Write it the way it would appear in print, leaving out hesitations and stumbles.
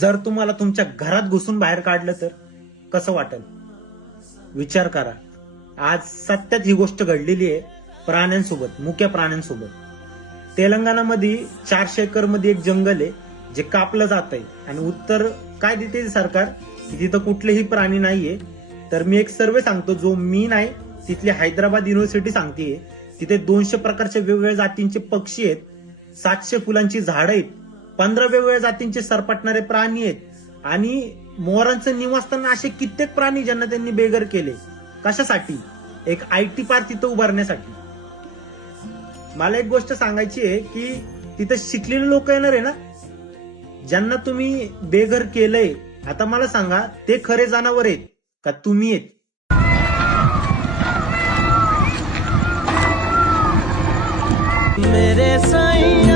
जर तुम्हाला तुमच्या घरात घुसून बाहेर काढलं तर कसं वाटेल? विचार करा. आज सत्यात ही गोष्ट घडलेली आहे प्राण्यांसोबत, मुक्या प्राण्यांसोबत. तेलंगणामध्ये 400 एकर मध्ये एक जंगल आहे जे कापलं जात आहे आणि उत्तर काय देते सरकार की तिथं कुठलेही प्राणी नाहीये. तर मी एक सर्वे सांगतो, जो मी नाही, तिथली हैदराबाद युनिव्हर्सिटी सांगतेय. तिथे 200 प्रकारच्या वेगवेगळ्या जातींचे पक्षी आहेत, 700 फुलांची झाडं आहेत, 15 वेगवेगळ्या जातींचे सरपटणारे प्राणी आहेत आणि मोरांचं निवासस्थान, असे कित्येक प्राणी ज्यांना त्यांनी बेघर केले. कशासाठी? एक IT पार्क तिथं उभारण्यासाठी. मला एक गोष्ट सांगायची आहे की तिथे शिकलेले लोक येणार आहे ना, ज्यांना तुम्ही बेघर केलंय. आता मला सांगा, ते खरे जनावर आहेत का तुम्ही आहेत? मेरे साईं